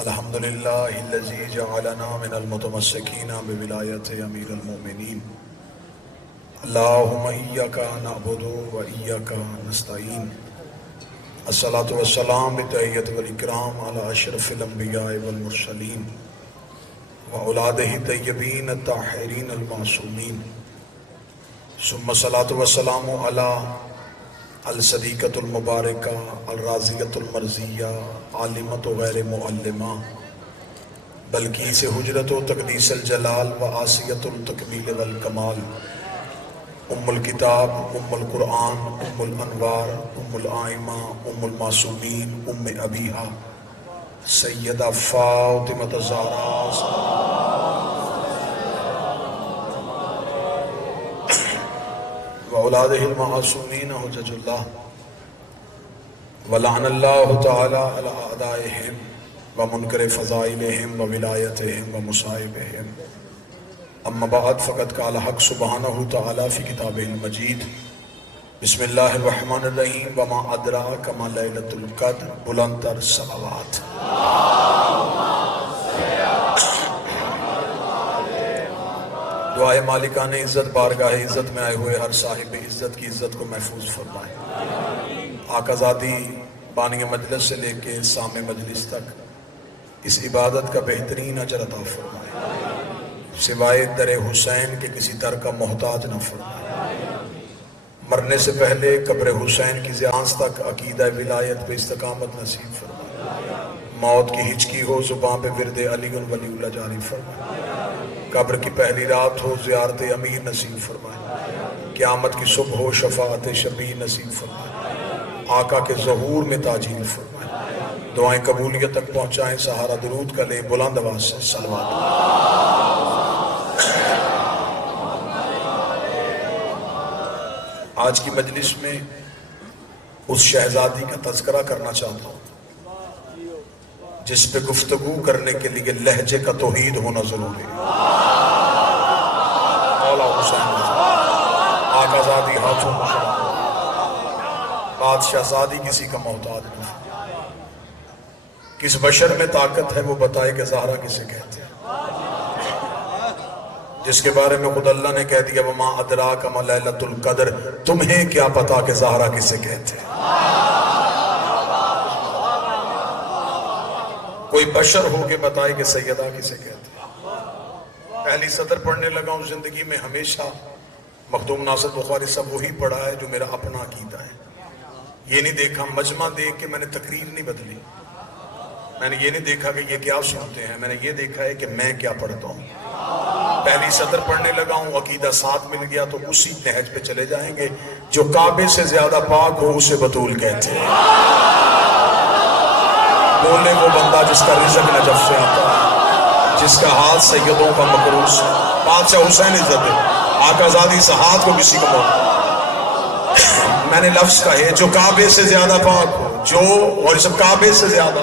الحمد لله الذي جعلنا من المتمسكين بولایت امیر المؤمنین. اللهم إياك نعبد وإياك نستعين. الصلاة والسلام بتحیت والإکرام على أشرف الأنبیاء والمرسلین وأولاده الطیبین الطاہرین المعصومین. ثم الصلاة والسلام على الصدیقۃ المبارکہ الرازیۃ المرضیہ عالمۃ غیر معلمہ بلقیس حجرت و تقدیس الجلال و آسیۃ التکمیل والکمال ام الکتاب ام القرآن ام الانوار ام الائمہ ام المعصومین ام ابیہا سیدہ فاطمہ الزہرا وأولادہ المعصومین حجج اللہ ولعن اللہ تعالی علی اعدائہم ومنکر فضائلہم وولایتہم ومصائبہم. اما بعد فقد قال حق سبحانہ تعالی فی کتابہ المجید. بسم اللہ الرحمن الرحیم. وما ادراک ما لیلۃ القدر. بلند تر صلوات. دعائے مالکان عزت بارگاہ عزت میں آئے ہوئے ہر صاحب عزت کی عزت کو محفوظ فرمائے. آقا زادی بانی مجلس سے لے کے سامع مجلس تک اس عبادت کا بہترین اجر عطا فرمائے. سوائے در حسین کے کسی در کا محتاج نہ فرمائے. مرنے سے پہلے قبر حسین کی زیانت تک عقیدہ ولایت پہ استقامت نصیب فرمائے. موت کی ہچکی ہو زبان پہ ورد علی ولی اللہ جاری فرمائے. قبر کی پہلی رات ہو زیارت امیر نصیب فرمائے. قیامت کی صبح ہو شفاعت شفیع نصیب فرمائے. آقا کے ظہور میں تاجیل فرمائے. دعائیں قبولیت تک پہنچائیں. سہارا درود کا لے بلند آواز سے صلوات. آج کی مجلس میں اس شہزادی کا تذکرہ کرنا چاہتا ہوں جس پہ گفتگو کرنے کے لیے لہجے کا توحید ہونا ضروری ہے. مولا حسین آقا زادی ہاتھوں بادشاہ زادی کسی کا محتاج نہیں. کس بشر میں طاقت ہے وہ بتائے کہ زہرا کسے کہتے ہیں. جس کے بارے میں خود اللہ نے کہہ دیا وما ادراک ما لیلۃ القدر. تمہیں کیا پتا کہ زہرا کسے کہتے ہیں. کوئی بشر ہو کے بتائے کہ سیدہ کسے کہتے ہیں. پہلی صدر پڑھنے لگا ہوں زندگی میں ہمیشہ مخدوم ناصر بخاری صاحب وہی پڑھا ہے جو میرا اپنا عقیدہ ہے. یہ نہیں دیکھا مجمع دیکھ کے میں نے تقریر نہیں بدلی. میں نے یہ نہیں دیکھا کہ یہ کیا سنتے ہیں. میں نے یہ دیکھا ہے کہ میں کیا پڑھتا ہوں. پہلی صدر پڑھنے لگا ہوں عقیدہ ساتھ مل گیا تو اسی نہج پہ چلے جائیں گے. جو کعبے سے زیادہ پاک ہو اسے بطول کہتے ہیں. بولے وہ بندہ جس کا رزق نجف سے آتا ہے, جس کا ہاتھ سیدوں کا مقروض. بادشاہ حسین عزت ہے. آقا زادی سے ہاتھ کو کسی کا موت. میں نے لفظ کہے جو کعبے سے زیادہ پاک ہو, جو اور سب کعبے سے زیادہ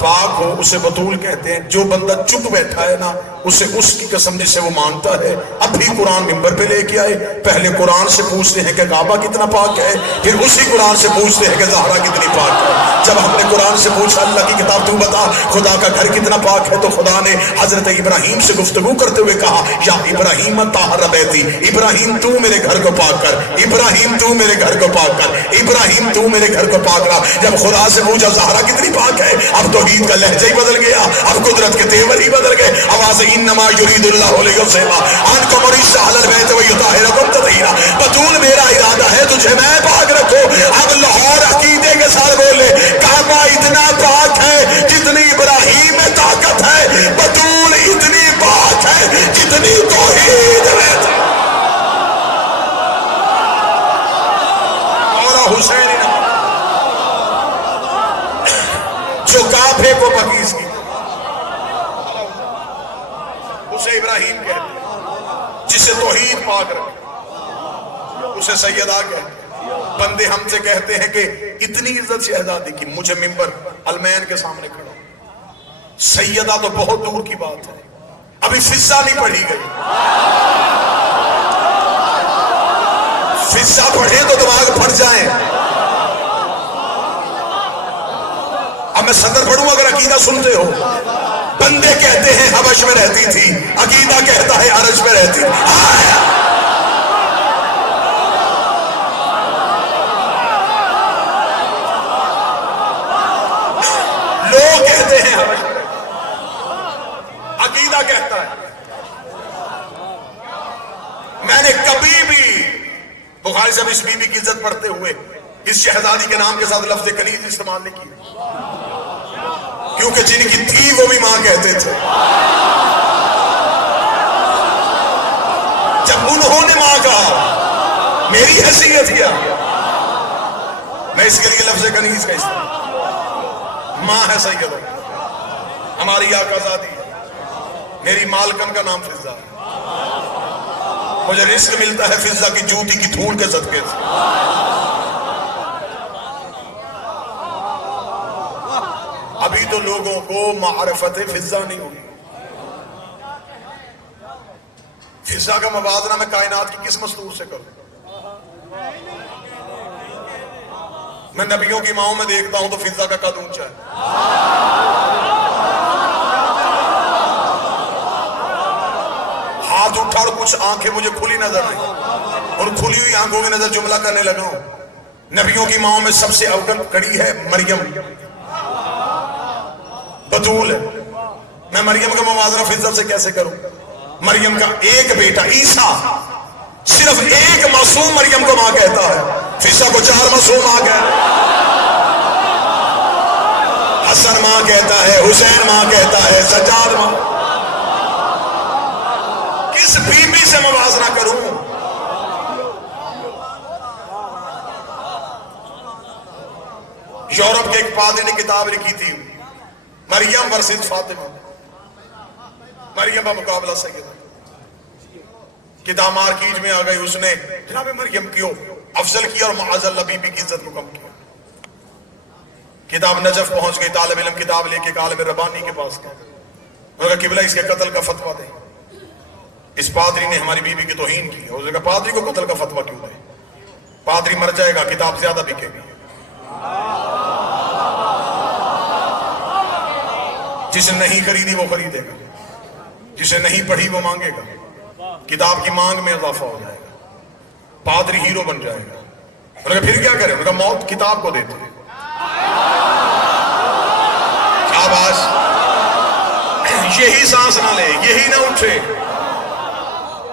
پاک ہو اسے بطول کہتے ہیں. جو بندہ چپ بیٹھا ہے نا اسے اس کی قسم جس سے وہ مانتا ہے. اب بھی قرآن ممبر پہ لے کے آئے. پہلے قرآن سے پوچھتے ہیں کہ کعبہ کتنا پاک ہے, پھر اسی قرآن سے پوچھتے ہیں کہ زہرا کتنی پاک ہے. جب ہم نے قرآن سے پوچھا اللہ کی کتاب تو بتا خدا کا گھر کتنا پاک ہے, تو خدا نے حضرت ابراہیم سے گفتگو کرتے ہوئے کہا یا ابراہیم طہر بیتی. ابراہیم تو میرے گھر کو پاک کر. ابراہیم تو میرے گھر کو پاک کر. ابراہیم تو میرے گھر کو پاک رہا. جب خدا سے پوچھا زہرا کتنی پاک ہے, اب توحید کا لہجہ ہی بدل گیا. اب قدرت کے تیور ہی بدل گئے. آواز انما یرید اللہ لیصلح عنکم الرجس اہل البیت ویطہرکم تطہیرا. بطول میرا ارادہ ہے تجھے میں پاک رکھو. اب لاہور عقیدے کے ساتھ بولے کعبہ اتنا پاک ہے جتنی ابراہیم میں طاقت ہے. بطول اتنی پاک ہے جتنی توحید میں. مولا حسین جو کعبے کو پاکیز کی اسے ابراہیم کہتے ہیں. جسے توحید پاک رکھے اسے سیدہ کہتے ہیں. بندے ہم سے کہتے ہیں کہ اتنی عزت شہزادی کی. مجھے ممبر المین کے سامنے کھڑا, سیدہ تو بہت دور کی بات ہے, ابھی فضا نہیں پڑھی گئی. فضا پڑھے تو دماغ پھٹ جائیں. اب میں صدر پڑھوں اگر عقیدہ سنتے ہو. بندے کہتے ہیں حبش میں رہتی تھی, عقیدہ کہتا ہے عرش میں رہتی تھی. لوگ کہتے ہیں حبش میں, عقیدہ کہتا ہے. میں نے کبھی بھی بخاری سے اس بی بی کی عزت پڑھتے ہوئے اس شہزادی کے نام کے ساتھ لفظ کنیز استعمال نہیں کیا, کیونکہ جن کی تھی وہ بھی ماں کہتے تھے. جب انہوں نے ماں کہا, میری حیثیت کیا, میں اس کے لیے لفظ کنیز کا استعمال. ماں ہے سیدہ, ہماری آقا زادی, میری مالکن کا نام فضہ ہے. مجھے رزق ملتا ہے فضہ کی جوتی کی دھول کے صدقے سے. ابھی تو لوگوں کو معرفت فضہ نہیں ہوئی. فضہ کا موازنہ میں کائنات کی کس مستور سے کروں؟ میں نبیوں کی ماؤں میں دیکھتا ہوں تو فضہ کا قد اونچا ہے. ہاتھ اٹھا اور کچھ آنکھیں مجھے کھلی نظر آئی, اور کھلی ہوئی آنکھوں کی نظر جملہ کرنے لگا ہوں. نبیوں کی ماؤں میں سب سے اول کڑی ہے مریم, بطول ہے. میں مریم کا موازنہ فضہ سے کیسے کروں؟ مریم کا ایک بیٹا عیسیٰ, صرف ایک معصوم مریم کو ماں کہتا ہے, فضہ کو 4 معصوم ماں کہتا ہے. حسن ماں کہتا ہے, حسین ماں کہتا ہے, سجاد ماں. کس بی بی سے موازنہ کروں؟ یورپ کے ایک پادری نے کتاب لکھی تھی, مریم ورسز فاطمہ, مریم کا مقابلہ سیدہ. کتاب مارکیٹ میں آ گئی, اس نے جناب مریم کیوں افضل کیا اور معاذ اللہ بی بی کی عزت کو کم کیا. کتاب نجف پہنچ گئی, طالب علم کتاب لے کے عالم ربانی کے پاس گیا. انہوں نے کہا قبلہ اس کے قتل کا فتویٰ دے. اس پادری نے ہماری بی بی کی توہین کی. اس نے کہا پادری کو قتل کا فتویٰ کیوں دے؟ پادری مر جائے گا, کتاب زیادہ بکے گی. جسے نہیں خریدی وہ خریدے گا, جسے نہیں پڑھی وہ مانگے گا. کتاب کی مانگ میں اضافہ ہو جائے گا, پادری ہیرو بن جائے گا. انہوں نے کہا پھر کیا کرے؟ انہوں نے کہا موت کتاب کو دیتے ہیں. شاباش, یہی سانس نہ لے, یہی نہ اٹھے.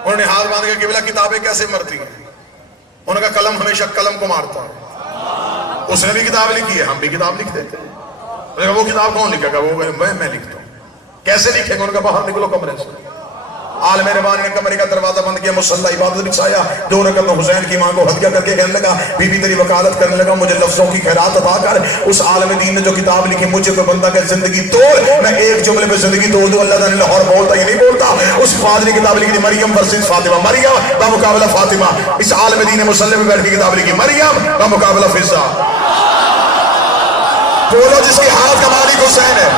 انہوں نے ہاتھ باندھ کے قبلہ کتابیں کیسے مرتی ہیں؟ انہوں نے کہا قلم ہمیشہ قلم کو مارتا ہے. اس نے بھی کتاب لکھی ہے, ہم بھی کتاب لکھ دیتے ہیں. وہ کتاب کون لکھے گا؟ وہ میں لکھتا ہوں. کیسے لکھے گا؟ ان کا باہر نکلو کمرے سے. عالم ربانی نے کمرے کا دروازہ بند کیا, مصلی عبادت بچھایا, 2 رکعت حسین کی ماں کو ہدیہ کر کے کہنے لگا بی بی تیری وکالت کرنے لگا, مجھے لفظوں کی خیرات عطا کر. اس عالم دین نے جو کتاب لکھی, مجھے کوئی بندہ کہ زندگی توڑ, میں ایک جملے میں زندگی توڑ دوں. اللہ تعالیٰ نے لاہور بولتا یہ نہیں بولتا. اس فاضل کتاب لکھی تھی مریم ورسز فاطمہ, مریم بمقابلہ فاطمہ. اس عالم دین نے مصلی میں بیٹھ کے کتاب لکھی مریم بمقابلہ فضہ. بولو جس کے ہاتھ کا مالک حسین ہے,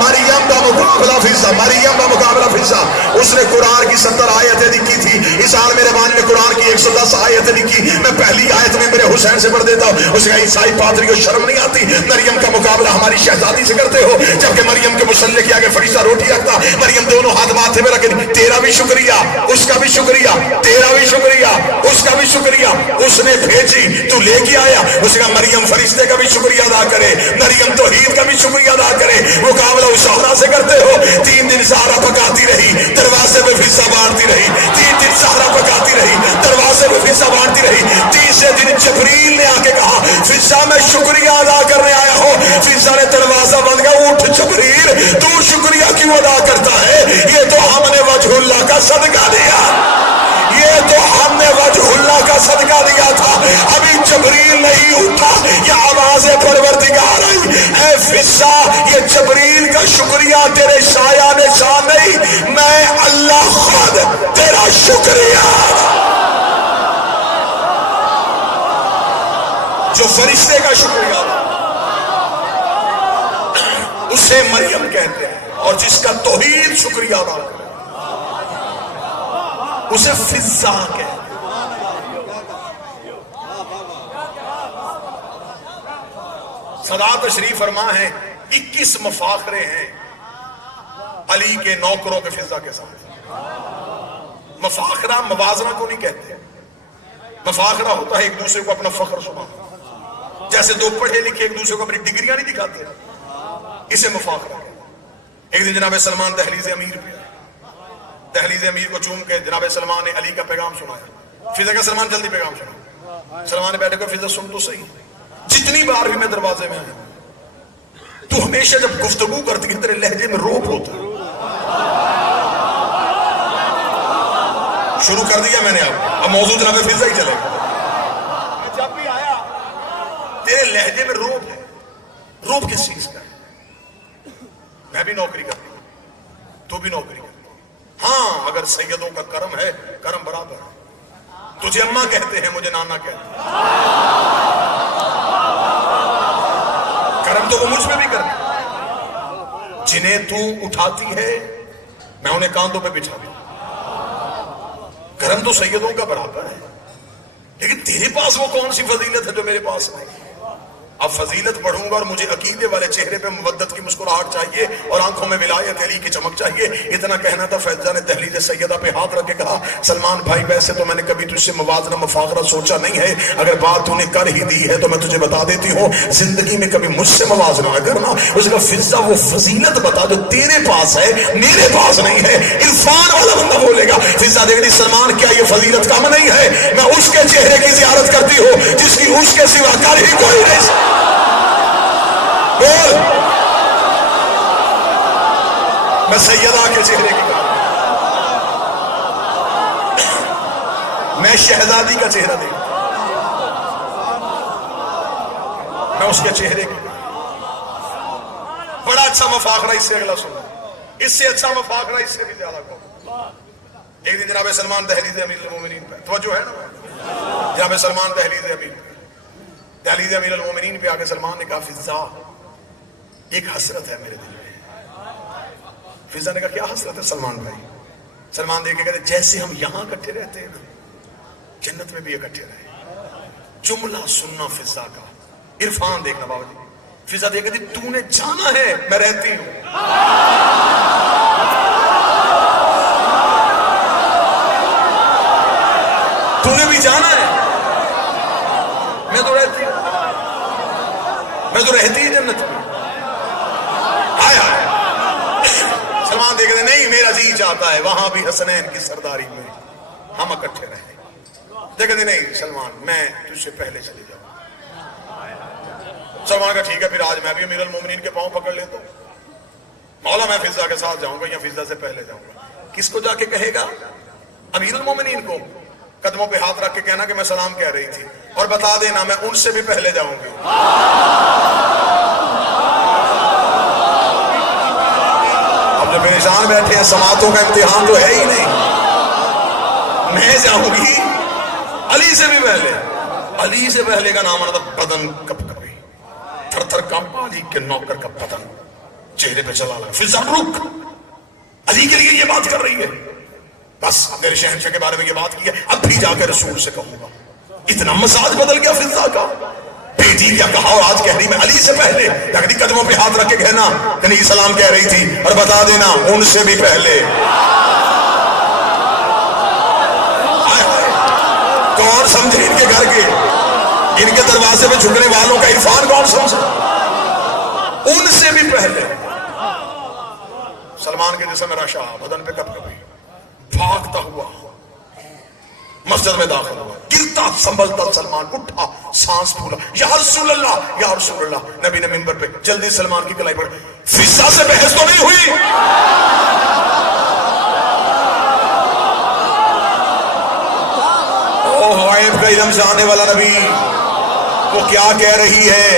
مریم کا مقابلہ فضہ, مریم کا مقابلہ فضہ. اس نے قرآن کی 70 آیتیں لکھی تھی. اس عالم ربانی نے قرآن کی 110 آیتیں لکھی. میں پہلی آیت میں میرے حسین سے پڑھ دیتا ہوں. اس کا عیسائی پادری کو شرم نہیں آتی؟ مریم کا مقابلہ ہماری شہزادی سے کرتے ہو, جبکہ مریم کے مصلی کے آگے فرشتہ روٹی رکھتا. مریم دونوں ہاتھ ماتھے میں رکھے, تیرا بھی شکریہ, اس کا بھی شکریہ, تیرا بھی شکریہ, اس کا بھی شکریہ. اس نے بھیجی, تو لے کے آیا. اس کا مریم فرشتے کا بھی شکریہ ادا کرے, مریم توحید کا بھی شکریہ ادا کرے. مقابلہ اس زہرا سے کرتے ہو. 3 دن زہرا پکاتی رہی, دروازے میں فضہ بانٹتی رہی. 3 دن زہرا پکاتی رہی, دروازے میں فضہ بانٹتی رہی. تیسرے دن جبریل نے آ کے کہا فضہ میں شکریہ ادا کرنے آیا ہوں. فضہ نے دروازہ بند کیا. اٹھ جبریل, تو شکریہ کیوں ادا کرتا ہے؟ یہ تو ہم نے وجہ اللہ کا صدقہ دیا, یہ تو ہم نے وجہ اللہ کا صدقہ دیا تھا. ابھی جبریل نہیں اٹھا, یہ آواز پروردگار آئی, اے فضہ یہ جبریل کا شکریہ تیرے سایہ نے شان نہیں, میں اللہ خود تیرا شکریہ. جو فرشتے کا شکریہ اسے مریم کہتے ہیں, اور جس کا توحید شکریہ ادا کرے اسے فضہ کہتے ہیں. صدا تشریف فرما ہے 21 مفاخرے ہیں علی کے نوکروں کے فضا کے ساتھ. مفاخرہ موازنہ کو نہیں کہتے. مفاخرہ ہوتا ہے ایک دوسرے کو اپنا فخر سنانا. جیسے دو پڑھے لکھے ایک دوسرے کو اپنی ڈگریاں نہیں دکھاتے, اسے مفاخرہ کہتے. ایک دن جناب سلمان دہلیز امیر پہ, دہلیز امیر کو چوم کے جناب سلمان نے علی کا پیغام سنایا. فضا کا سلمان جلدی پیغام سنا. سلمان نے بیٹھے کو فضا سن تو صحیح, جتنی بار بھی میں دروازے میں آیا تو ہمیشہ جب گفتگو کرتی تیرے لہجے میں روب ہوتا. شروع کر دیا میں نے, اب موضوع جناب فضا ہی چلے گا. جب بھی آیا تیرے لہجے میں روب ہے. روب کس چیز کا ہے؟ میں بھی نوکری کرتا ہوں, تو بھی نوکری کرتا ہوں. ہاں اگر سیدوں کا کرم ہے, کرم برابر ہے. تجھے اماں کہتے ہیں, مجھے نانا کہتے ہیں. کرم تو وہ مجھ پہ بھی کرتے ہیں. جنہیں تو اٹھاتی ہے میں انہیں کاندھوں پہ بچھاتی ہوں. کرم تو سیدوں کا برابر ہے, لیکن تیرے پاس وہ کون سی فضیلت ہے جو میرے پاس نہیں. اب فضیلت پڑھوں گا اور مجھے عقیدے والے چہرے پہ مودت کی مسکراہٹ چاہیے اور آنکھوں میں ولایت علی کی چمک چاہیے. اتنا کہنا تھا. فیضا نے دہلیز سیدہ پہ ہاتھ رکھ کے کہا, سلمان بھائی ویسے تو میں نے کبھی تجھ سے موازنہ مفاخرہ سوچا نہیں ہے, اگر بات تو نے کر ہی دی ہے تو میں تجھے بتا دیتی ہوں, زندگی میں کبھی مجھ سے موازنہ نہ کرنا. اس کا فضا وہ فضیلت بتا جو تیرے پاس ہے میرے پاس نہیں ہے. عرفان والا بندہ بولے گا. فضا دیکھ دی, سلمان کیا یہ فضیلت کم نہیں ہے؟ میں اس کے چہرے کی زیارت کرتی ہوں جس کی اس کے سوا کر ہی کوئی نہیں. بول, میں سیدہ کے چہرے کی بات, میں شہزادی کا چہرہ دیکھ, میں اس کے چہرے کی. بڑا اچھا مفاخرہ اس سے اگلا سنا, اس سے اچھا مفاخرہ اس سے بھی زیادہ کو. ایک دن جناب سلمان دہلیز امیر المومنین پہ, توجہ ہے نا, جناب سلمان دہلیز امیر المومنین پہ آگے سلمان نے کہا, فضا ایک حسرت ہے میرے دل میں. فضا نے کہا کیا حسرت ہے سلمان بھائی؟ سلمان دیکھ کے کہتے, جیسے ہم یہاں اکٹھے رہتے ہیں نا, جنت میں بھی اکٹھے رہے. جملہ سننا فضا کا, عرفان دیکھنا بابا جی. فضا دیکھ کے تو نے جانا ہے میں رہتی ہوں. تو نے بھی جانا ہے, میں تو رہتی ہوں, میں تو رہتی ہی جنت میں. سلمان دیکھ رہے, نہیں میرا جی چاہتا ہے وہاں بھی حسنین کی سرداری میں ہم اکٹھے رہیں. دیکھ رہے, نہیں سلمان میں تجھ سے پہلے چلے جاؤں. سلمان کا ٹھیک ہے, پھر آج میں بھی امیر المومنین کے پاؤں پکڑ لیتا ہوں. مولا میں فضا کے ساتھ جاؤں گا یا فضا سے پہلے جاؤں گا. کس کو جا کے کہے گا؟ امیر المومنین کو. قدموں پہ ہاتھ رکھ کے کہنا کہ میں سلام کہہ رہی تھی, اور بتا دینا میں ان سے بھی پہلے جاؤں گی. اب جو میرے سامنے بیٹھے ہیں, سماعتوں کا امتحان تو ہے ہی نہیں. میں جاؤں گی علی سے بھی پہلے. علی سے پہلے کا نام آنا تھا بدن کب کبھی تھر تھر کانپا. علی کے نوکر کا بدن چہرے پہ چلا لگا. فضا رک, علی کے لیے یہ بات کر رہی ہے, بس میرے شہنشاہ کے بارے میں یہ بات کی ہے, اب بھی جا کے رسول سے کہوں گا. اتنا مزاج بدل گیا فضا کا. بیٹی کیا کہا اور آج کہہ رہی میں علی سے پہلے. لگتی قدموں پہ ہاتھ رکھ کے کہنا کہ نہیں سلام کہہ رہی تھی, اور بتا دینا ان سے بھی پہلے. کون سمجھے ان کے گھر کے, ان کے دروازے پہ جھکنے والوں کا عرفان کون سمجھے؟ ان سے بھی پہلے. سلمان کے جسم میں رشا, بدن پہ کب کبھی بھاگتا ہوا مسجد میں داخل ہوا. گرتا سنبھلتا سلمان اٹھا, سانس پھولا, یا رسول اللہ یا رسول اللہ. نبی نے منبر پہ جلدی سلمان کی کلائی پڑ, فضا سے بحث تو نہیں ہوئی. غائب کا علم جاننے والا نبی, وہ کیا کہہ رہی ہے؟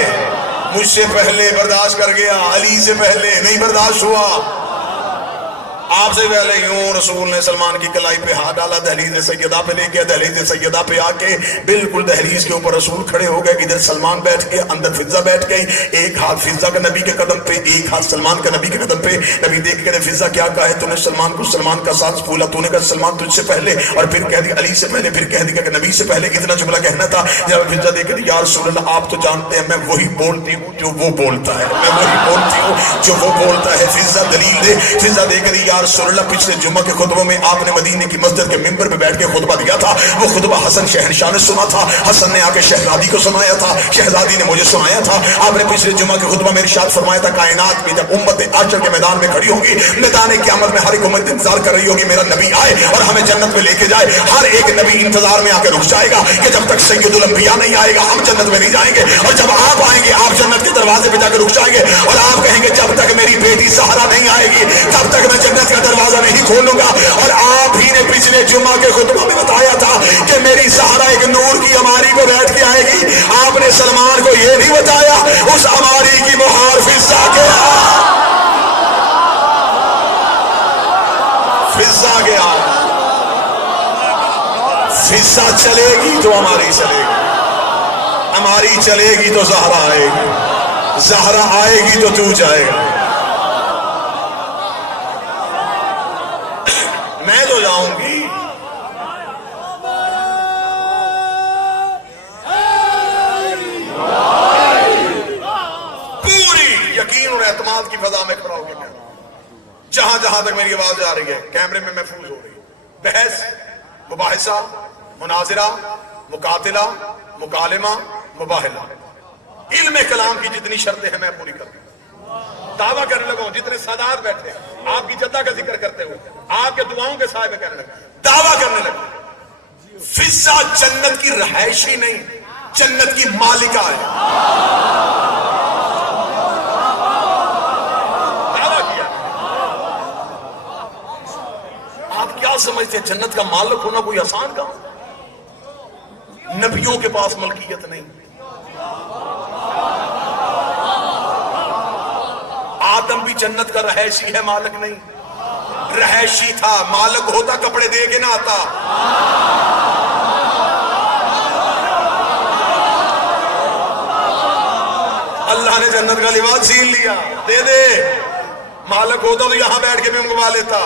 مجھ سے پہلے برداشت کر گیا, علی سے پہلے نہیں برداشت ہوا. آپ سے پہلے یوں رسول نے سلمان کی کلائی پہ ہاتھ ڈالا، دہلیز سیدہ پہ لے گیا، دہلیز سیدہ پہ آ کے بالکل دہلیز کے اوپر رسول کھڑے ہو گئے، ادھر سلمان بیٹھ گئے، اندر فضہ بیٹھ گئی، ایک ہاتھ فضہ کا نبی کے قدم پہ، ایک ہاتھ سلمان کا نبی کے قدم پہ۔ نبی دیکھ کے فضہ کیا کہا ہے تو نے سلمان کو، سلمان کا سانس پھولا، تو نے کہا سلمان تجھ سے پہلے، اور پھر کہہ دیا علی سے پہلے، پھر کہہ دیا کہ نبی سے پہلے، اتنا جملہ کہنا تھا۔ جب فضہ دیکھ کے یا رسول اللہ آپ تو جانتے ہیں میں وہی بولتی ہوں جو وہ بولتا ہے، میں وہی بولتی ہوں جو وہ بولتا ہے۔ فضہ دلیل دے، فضہ دے کر یا رسول اللہ پچھلے جمعہ کے خطبوں میں آپ نے مدینے کی مسجد کے ممبر پہ بیٹھ کے خطبہ دیا تھا، وہ خطبہ حسن شہنشاہ نے سنا تھا، حسن نے آ کے شہزادی کو سنایا تھا، شہزادی نے مجھے سنایا تھا۔ آپ نے پچھلے جمعہ کے خطبہ میں ارشاد فرمایا تھا کائنات میں جب امت عاشر کے میدان میں کھڑی ہوگی، میدان قیامت میں ہر ایک امت انتظار کر رہی ہوگی میرا نبی آئے اور ہمیں جنت میں لے کے جائے۔ ہر ایک نبی انتظار میں آ کے رک جائے گا کہ جب تک سید الانبیاء نہیں آئے گا ہم جنت میں نہیں جائیں گے، اور جب آپ آئیں گے آپ جنت کے دروازے پہ جا کے رک جائیں گے اور آپ کہیں گے جب تک میری بیٹی سہرا نہیں آئے گی تب تک میں جنت کا دروازہ نہیں کھولوں گا۔ اور آپ ہی نے پچھلے جمعہ کے خطبہ میں بتایا تھا کہ میری سہرا ایک نور کی عماری پہ بیٹھ کے آئے گی، آپ نے سلمان کو یہ نہیں بتایا اس عماری کی مہار فضہ کے فضہ کے فضہ چلے گی تو ہماری چلے گی، ہماری چلے گی تو زہرا آئے گی، زہرا آئے گی تو تو جائے گا۔ میں تو جاؤں گی، پوری یقین اور اعتماد کی فضا میں کھڑا ہو کے جہاں جہاں تک میری آواز جا رہی ہے کیمرے میں محفوظ ہو رہی ہے، بحث، مباحثہ، مناظرہ، مقاتلہ، مکالمہ، مباہلہ، علم کلام کی جتنی شرطیں ہیں میں پوری کروں، دعویٰ کرنے لگا ہوں، جتنے سادات بیٹھے ہیں آپ کی جدہ کا ذکر کرتے ہوئے آپ کے دعاؤں کے صاحب کرنے لگا، دعویٰ کرنے لگا فضہ جنت کی رہائشی نہیں جنت کی مالکہ ہے۔ دعویٰ کیا، آپ کیا سمجھتے ہیں جنت کا مالک ہونا کوئی آسان کام؟ نبیوں کے پاس ملکیت نہیں، آدم بھی جنت کا رہائشی ہے مالک نہیں، رہائشی تھا، مالک ہوتا کپڑے دے کے نہ آتا۔ اللہ نے جنت کا لباس چھین لیا، دے دے، مالک ہوتا تو یہاں بیٹھ کے بھی منگوا لیتا۔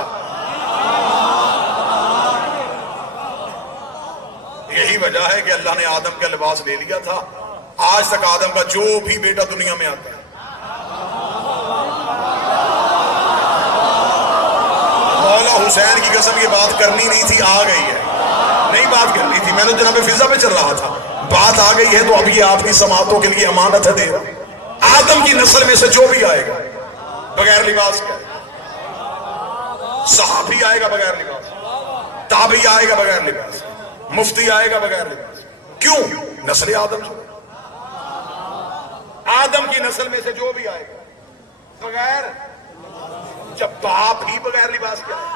یہی وجہ ہے کہ اللہ نے آدم کا لباس لے لیا تھا، آج تک آدم کا جو بھی بیٹا دنیا میں آتا ہے مولا حسین کی قسم یہ بات کرنی نہیں تھی، آ گئی ہے، نہیں بات کرنی تھی، میں تو جناب فضہ پہ چل رہا تھا، بات آ گئی ہے تو اب یہ آپ کی سماعتوں کے لیے امانت ہے دے رہا۔ آدم کی نسل میں سے جو بھی آئے گا بغیر لباس کے، صحابی آئے گا بغیر لباس، تابعی آئے گا بغیر لباس، مفتی آئے گا بغیر لباس، کیوں؟ نسل آدم سے، آدم کی نسل میں سے جو بھی آئے گا بغیر، جب باپ ہی بغیر لباس کے آئے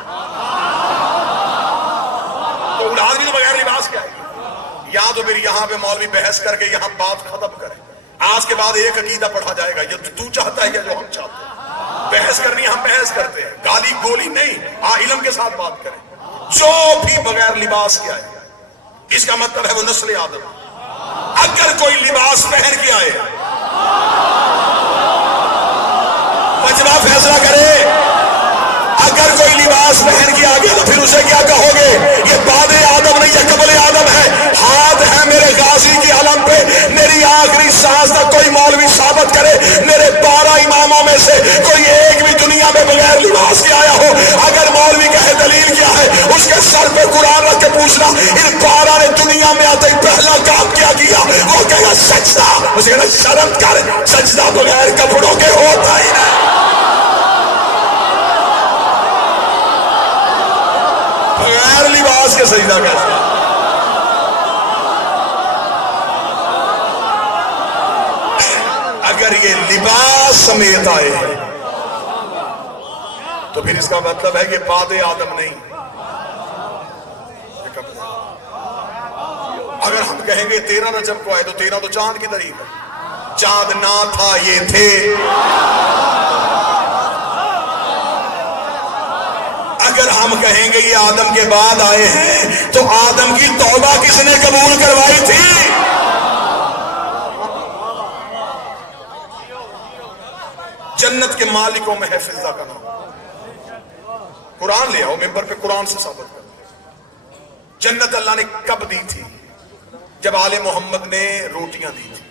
تو اولاد بھی تو بغیر لباس کے آئے گی۔ یا تو پھر یہاں پہ مولوی بحث کر کے یہاں بات ختم کرے، آج کے بعد ایک عقیدہ پڑھا جائے گا، یہ تو چاہتا ہے یا جو ہم چاہتے ہیں، بحث کرنی ہم بحث کرتے ہیں، گالی گولی نہیں، علم کے ساتھ بات کریں۔ جو بھی بغیر لباس کے آئے اس کا مطلب ہے وہ نسل آدم۔ اگر کوئی لباس پہن کے آئے مجمع فیصلہ کرے، اگر کوئی لباس پہن کے آگے تو پھر اسے کیا کہو گے؟ یہ بعد آدم نہیں، یہ قبل آدم ہے۔ ہاتھ ہے میرے غازی کی علم پہ، میری آخری سانس تک کوئی مولوی ثابت کرے میرے 12 اماموں میں سے کوئی ایک بھی دنیا میں بغیر لباس کے آیا ہو، اگر مولوی کہے دلیل کیا ہے اس کے سر پہ قرآن رکھ کے پوچھنا ان 12 نے دنیا میں آتے ہی پہلا کام کیا کیا؟ وہ کہے گا سجدہ، اسے کہنا شرم کر، سجدہ بغیر کپڑوں کے ہوتا ہی نہیں، بغیر لباس کے سجدہ کیسے؟ اگر یہ لباس سمیت آئے تو پھر اس کا مطلب ہے کہ بعد آدم نہیں۔ اگر ہم کہیں گے 13 رجب کو آئے تو 13 تو چاند کی تاریخ ہے، چاند نہ تھا یہ تھے، اگر ہم کہیں گے یہ آدم کے بعد آئے ہیں تو آدم کی توبہ کس نے قبول کروائی تھی؟ جنت کے مالکوں میں ہے فضہ کا نام. قرآن لے آؤ ممبر پہ، قرآن سے ثابت کر. جنت اللہ نے کب دی تھی؟ جب آل محمد نے روٹیاں دی تھی.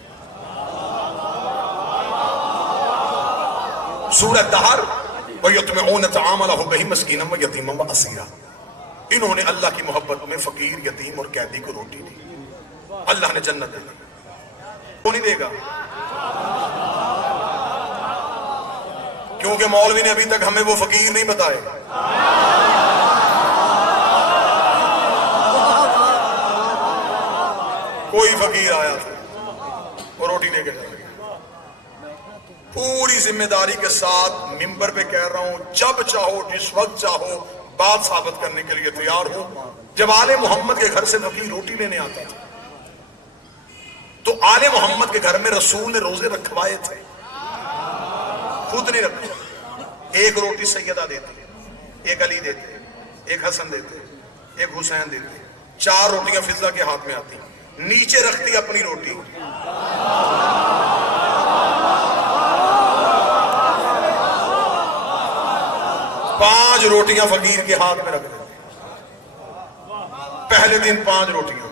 سورہ دہر وَيُطْعِمُونَ الطَّعَامَ عَلَى حُبِّهِ مِسْكِينًا وَيَتِيمًا وَأَسِيرًا. انہوں نے اللہ کی محبت میں فقیر، یتیم اور قیدی کو روٹی دی. اللہ نے جنت دے دی. کیوں نہیں دے گا؟ کیونکہ مولوی نے ابھی تک ہمیں وہ فقیر نہیں بتائے. کوئی فقیر آیا تھا وہ روٹی لے کے جائے. پوری ذمہ داری کے ساتھ ممبر پہ کہہ رہا ہوں، جب چاہو جس وقت چاہو بات ثابت کرنے کے لیے تیار ہو. جب آل محمد کے گھر سے فقیر روٹی لینے آتا تھا تو آل محمد کے گھر میں رسول نے روزے رکھوائے تھے، خود نہیں رکھے. ایک روٹی سیدہ دیتے، ایک علی دیتے، ایک حسن دیتے، ایک حسین دیتے. 4 روٹیاں فضہ کے ہاتھ میں آتی، نیچے رکھتی اپنی روٹی. 5 روٹیاں فقیر کے ہاتھ میں رکھ دیتے. پہلے دن 5 روٹیاں،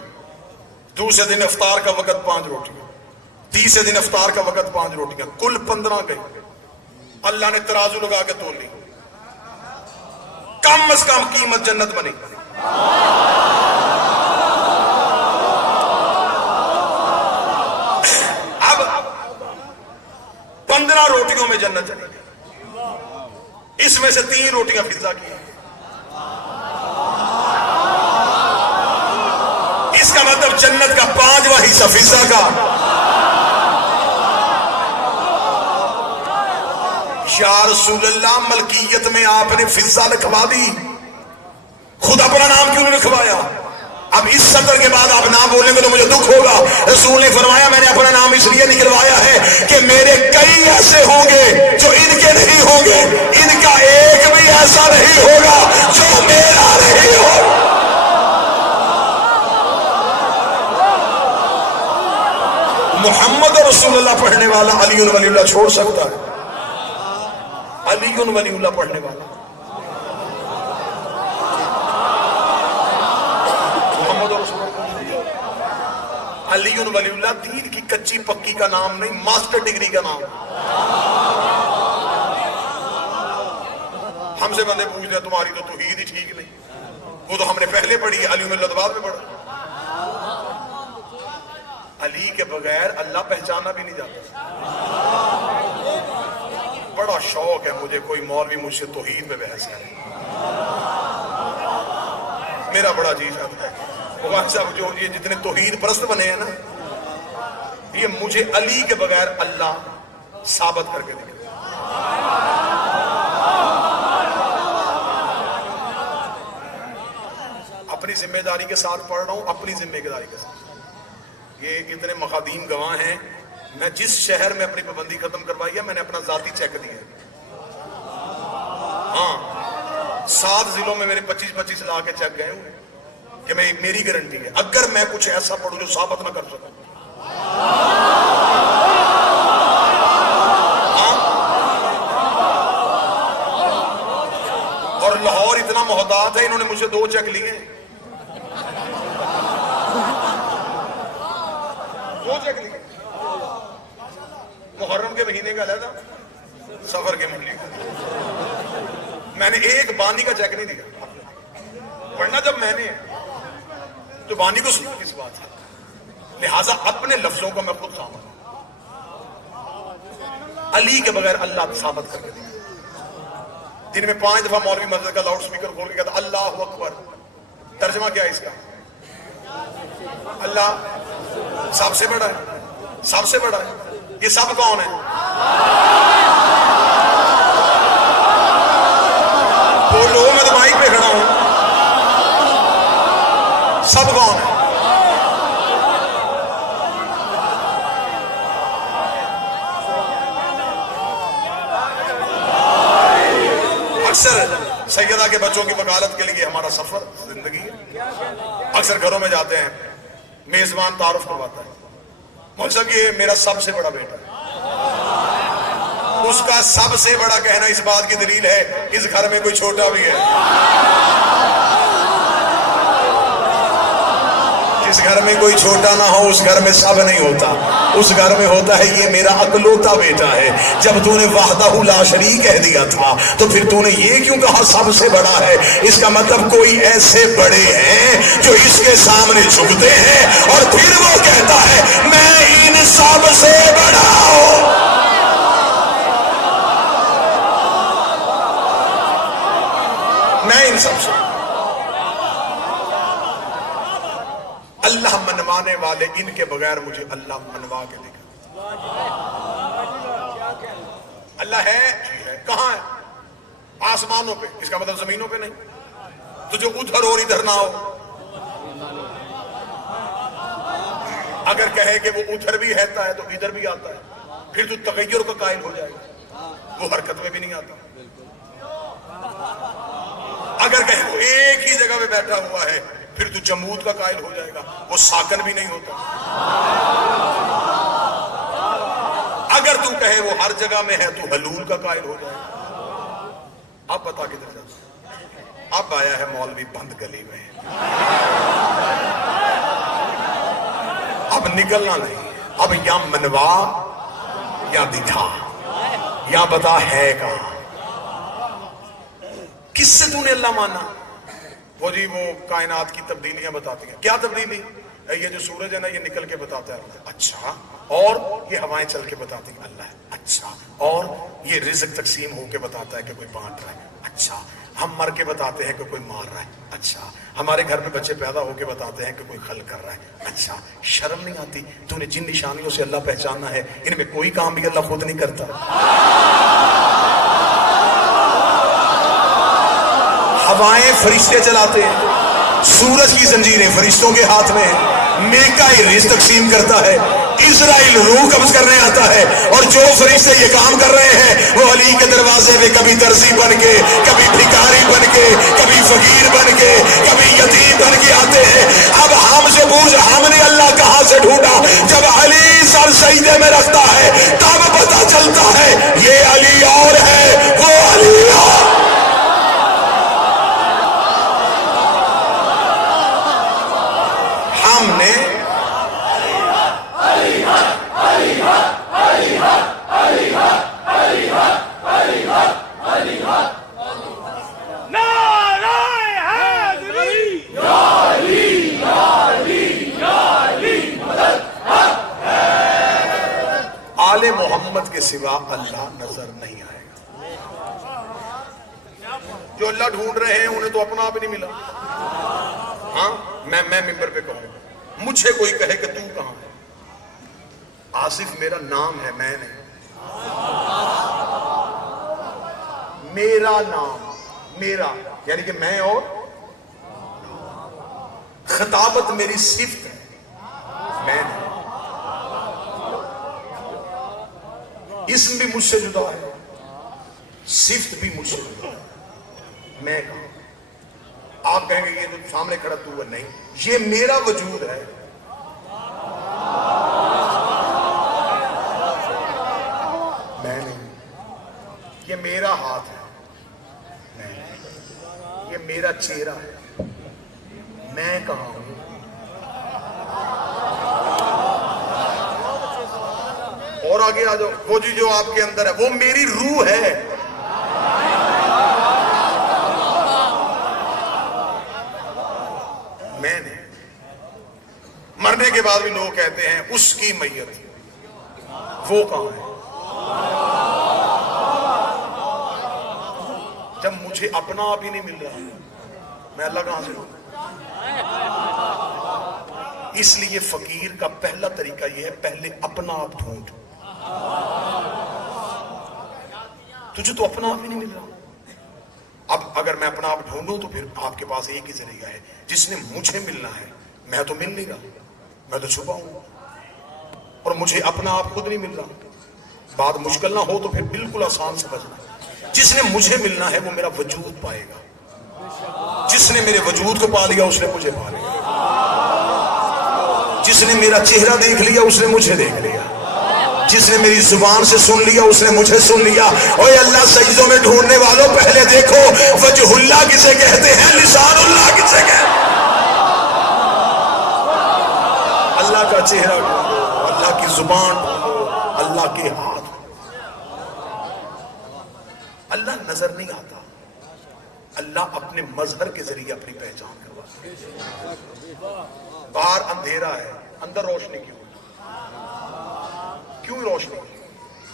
دوسرے دن افطار کا وقت 5 روٹیاں، تیسرے دن افطار کا وقت 5 روٹیاں، کل 15 گئی. اللہ نے ترازو لگا کے تول لی. کم از کم قیمت جنت بنی. اب 15 روٹیوں میں جنت چلی گئی. اس میں سے 3 روٹیاں فضہ کی. اس کا مطلب جنت کا 5واں حصہ فضہ کا. یا رسول اللہ، ملکیت میں آپ نے فضہ لکھوا دی، خود اپنا نام کیوں نہیں لکھوایا؟ اب اس سطر کے بعد آپ نام بولیں گے تو مجھے دکھ ہوگا. رسول نے فرمایا میں نے اپنا نام اس لیے نکلوایا ہے کہ میرے کئی ایسے ہوں گے جو ان کے نہیں ہوں گے، ان کا ایک بھی ایسا نہیں ہوگا جو میرا نہیں ہوگا. محمد رسول اللہ پڑھنے والا علی ولی اللہ چھوڑ سکتا ہے؟ علی ولی اللہ پڑھنے والا محمد رسول اللہ، علی ولی اللہ دین کی کچی پکی کا نام نہیں، ماسٹر ڈگری کا نام. ہم سے بندے پوچھتے ہیں تمہاری تو توحید ہی ٹھیک نہیں، وہ تو ہم نے پہلے پڑھی ہے، علی ولی اللہ بعد میں پڑھا. علی کے بغیر اللہ پہچانا بھی نہیں جاتا. بڑا شوق ہے مجھے کوئی مولوی مجھ سے توحید میں بحث کرے، میرا بڑا جی چاہتا ہے. وہ صاحب جو یہ جتنے توحید پرست بنے ہیں نا، یہ مجھے علی کے بغیر اللہ ثابت کر کے دکھے. اپنی ذمہ داری کے ساتھ پڑھ رہا ہوں، اپنی ذمہ داری کے ساتھ. یہ اتنے مخادیم گواہ ہیں. میں جس شہر میں اپنی پابندی ختم کروائی ہے میں نے اپنا ذاتی چیک دیا ہے. ہاں 7 ضلعوں میں میرے 25 لاکھ کے چیک گئے ہوئے کہ میں میری گارنٹی ہے. اگر میں کچھ ایسا پڑھوں جو ثابت نہ کر سکوں، اور لاہور اتنا محتاط ہے، انہوں نے مجھے 2 چیک لیے. 2 چیک لیے، محرم کے مہینے کا علیحدہ، سفر کے مہینے کا. میں نے ایک بانی کا چیک نہیں دیا، ورنہ جب میں نے تو بانی کو سنو کس بات ہے. لہٰذا اپنے لفظوں کو میں خود ثابت علی کے بغیر اللہ ثابت کر کے دیا. دن میں 5 دفعہ مولوی مسجد کا لاؤڈ سپیکر کھول کے کہتا اللہ اکبر. ترجمہ کیا ہے اس کا؟ اللہ سب سے بڑا ہے، سب سے بڑا ہے. یہ سب کون ہے؟ بولو، میں تو مائک پہ کھڑا ہوں. سب کون ہے؟ اکثر سیدہ کے بچوں کی وکالت کے لیے ہمارا سفر زندگی ہے. اکثر گھروں میں جاتے ہیں, میزبان تعارف کرواتا ہے, مولوی صاحب یہ میرا سب سے بڑا بیٹا ہے. اس کا سب سے بڑا کہنا اس بات کی دلیل ہے اس گھر میں کوئی چھوٹا بھی ہے. جس گھر میں کوئی چھوٹا نہ ہو اس گھر میں سب نہیں ہوتا, اس گھر میں ہوتا ہے یہ میرا اکلوتا بیٹا ہے. جب تو نے وحدہ لا شریک کہہ دیا تھا تو پھر تو نے یہ کیوں کہا سب سے بڑا ہے؟ اس کا مطلب کوئی ایسے بڑے ہیں جو اس کے سامنے جھکتے ہیں اور پھر وہ کہتا ہے میں ان سب سے بڑا ہوں. میں ان سب سے. اللہ منوانے والے, ان کے بغیر مجھے اللہ منوا کے دکھا. اللہ ہے کہاں ہے؟ آسمانوں پہ. اس کا مطلب زمینوں پہ نہیں. تو جو ادھر اور ادھر نہ ہو, اگر کہے کہ وہ ادھر بھی رہتا ہے تو ادھر بھی آتا ہے, پھر تو تغیر کا قائل ہو جائے گا, وہ حرکت میں بھی نہیں آتا. اگر کہیں وہ ایک ہی جگہ پہ بیٹھا ہوا ہے پھر تو جمود کا قائل ہو جائے گا, وہ ساکن بھی نہیں ہوتا. اگر تو کہے وہ ہر جگہ میں ہے تو حلول کا قائل ہو جائے گا. اب بتا کدھر جاتا؟ اب آیا ہے مولوی بند گلی میں, اب نکلنا نہیں. اب یا منوا یا دکھا, یا بتا ہے کہاں. کس سے تو نے اللہ مانا؟ وہ جی وہ کائنات کی تبدیلیاں بتاتی ہیں. کیا تبدیلی؟ یہ جو سورج ہے نا یہ نکل کے بتاتا ہے اللہ. اچھا. اور یہ ہوائیں چل کے بتاتی ہیں اللہ. اچھا. اور یہ رزق تقسیم ہو کے بتاتا ہے کہ کوئی بانٹ رہا ہے. اچھا. ہم مر کے بتاتے ہیں کہ کوئی مار رہا ہے. اچھا. ہمارے گھر میں بچے پیدا ہو کے بتاتے ہیں کہ کوئی خلق کر رہا ہے. اچھا. شرم نہیں آتی؟ تو نے جن نشانیوں سے اللہ پہچاننا ہے ان میں کوئی کام بھی اللہ خود نہیں کرتا. ہوائیں فرشتے چلاتے ہیں, سورج کی زنجیریں فرشتوں کے ہاتھ میں ہیں, میکائیل رزق تقسیم کرتا ہے, اسرائیل روح قبض کرنے آتا ہے, اور جو فرشتے یہ کام کر رہے ہیں وہ علی کے دروازے پہ کبھی درزی بن کے, کبھی بھکاری بن کے, کبھی فقیر بن کے, کبھی یتیم بن کے آتے ہیں. اب ہم سے پوچھ ہم نے اللہ کہاں سے ڈھونڈا؟ جب علی سر سجدے میں رکھتا ہے تب پتہ چلتا ہے یہ علی اور ہے وہ علی اور. ہم نے آل محمد کے سوا اللہ نظر نہیں آئے گا. جو اللہ ڈھونڈ رہے ہیں انہیں تو اپنا آپ نہیں ملا. ہاں میں ممبر پہ کہوں, مجھے کوئی کہے کہ تو کہاں ہے؟ آصف میرا نام ہے, میں نہیں. میرا نام, میرا یعنی کہ میں, اور خطابت میری صفت ہے, میں نہیں. اسم بھی مجھ سے جدا ہے, صفت بھی مجھ سے جدا ہے. میں کہاں؟ آپ کہیں گے یہ جو سامنے کھڑا تو وہ نہیں, یہ میرا وجود ہے. میں نہیں. یہ میرا ہاتھ ہے, میں نہیں. یہ میرا چہرہ ہے, میں کہاں ہوں؟ اور آگے آ جاؤ. وہ جی جو آپ کے اندر ہے وہ میری روح ہے. میں نے. مرنے کے بعد بھی لوگ کہتے ہیں اس کی میت, وہ کہاں ہے؟ جب مجھے اپنا آپ ہی نہیں مل رہا میں اللہ کہاں سے ڈھونڈوں؟ اس لیے فقیر کا پہلا طریقہ یہ ہے پہلے اپنا آپ ڈھونڈ. تجھے تو اپنا آپ ہی نہیں مل رہا. اب اگر میں اپنا آپ ڈھونڈوں تو پھر آپ کے پاس ایک ہی ذریعہ ہے, جس نے مجھے ملنا ہے. میں تو مل نہیں رہا, میں تو چھپا ہوں, اور مجھے اپنا آپ خود نہیں مل رہا. بات مشکل نہ ہو تو پھر بالکل آسان سمجھنا. جس نے مجھے ملنا ہے وہ میرا وجود پائے گا. جس نے میرے وجود کو پا لیا اس نے مجھے پا لیا. جس نے میرا چہرہ دیکھ لیا اس نے مجھے دیکھ لیا. جس نے میری زبان سے سن لیا اس نے مجھے سن لیا. اوے اللہ سجدوں میں ڈھونڈنے والوں پہلے دیکھو وجہ اللہ کسے کہتے ہیں, لسان اللہ کسے کہتے ہیں. اللہ کا چہرہ ڈھونڈو, اللہ کی زبان ڈھونڈو, اللہ کے ہاتھ. اللہ نظر نہیں آتا, اللہ اپنے مظہر کے ذریعے اپنی پہچان کرواتا ہے. باہر اندھیرا ہے, اندر روشنی کیوں روشنی؟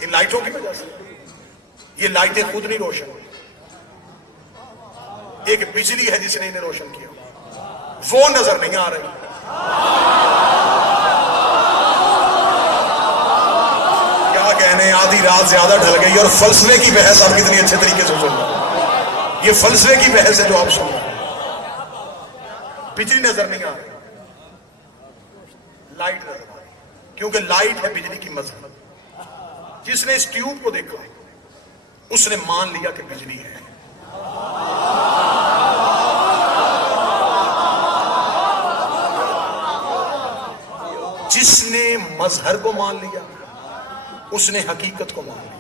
ان لائٹوں کی وجہ سے. یہ لائٹیں خود نہیں روشن, ایک بجلی ہے جس نے انہیں روشن کیا, وہ نظر نہیں آ رہی. کیا کہنے, آدھی رات زیادہ ڈھل گئی اور فلسفے کی بحث آپ کتنی اچھے طریقے سے سن رہے ہیں. یہ فلسفے کی بحث ہے جو آپ سن رہے ہیں. بجلی نظر نہیں آ رہی, لائٹ نظر آ رہی, کیونکہ لائٹ ہے بجلی کی مظہر. جس نے اس ٹیوب کو دیکھا اس نے مان لیا کہ بجلی ہے. جس نے مظہر کو مان لیا اس نے حقیقت کو مان لیا.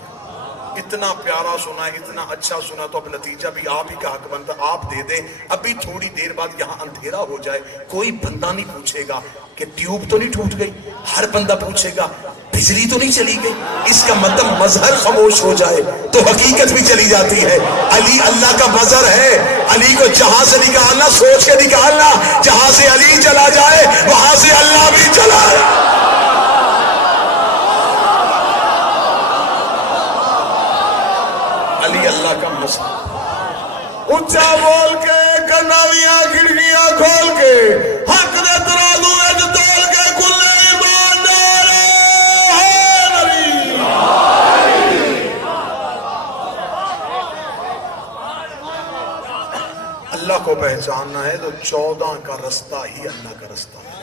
اتنا پیارا سنا, اتنا اچھا سنا, تو اب نتیجہ بھی آپ ہی کا حق بنتا, آپ دے دیں. ابھی تھوڑی دیر بعد یہاں اندھیرا ہو جائے, کوئی بندہ نہیں پوچھے گا کہ ٹیوب تو نہیں ٹوٹ گئی, ہر بندہ پوچھے گا بجلی تو نہیں چلی گئی. اس کا مطلب مظہر خاموش ہو جائے تو حقیقت بھی چلی جاتی ہے. علی اللہ کا مظہر ہے, علی کو جہاں سے نکالنا سوچ کے نکالنا, جہاں سے علی چلا جائے وہاں سے اللہ بھی چلا جائے. علی اللہ کا مظہر. اونچا بول کے, کنالیاں کھڑکیاں کھول کے, حق دے ترازو وچ تول کے, کلے ایماندار ہے نبی. اللہ کو پہچاننا ہے تو 14 کا رستہ ہی اللہ کا رستہ ہے.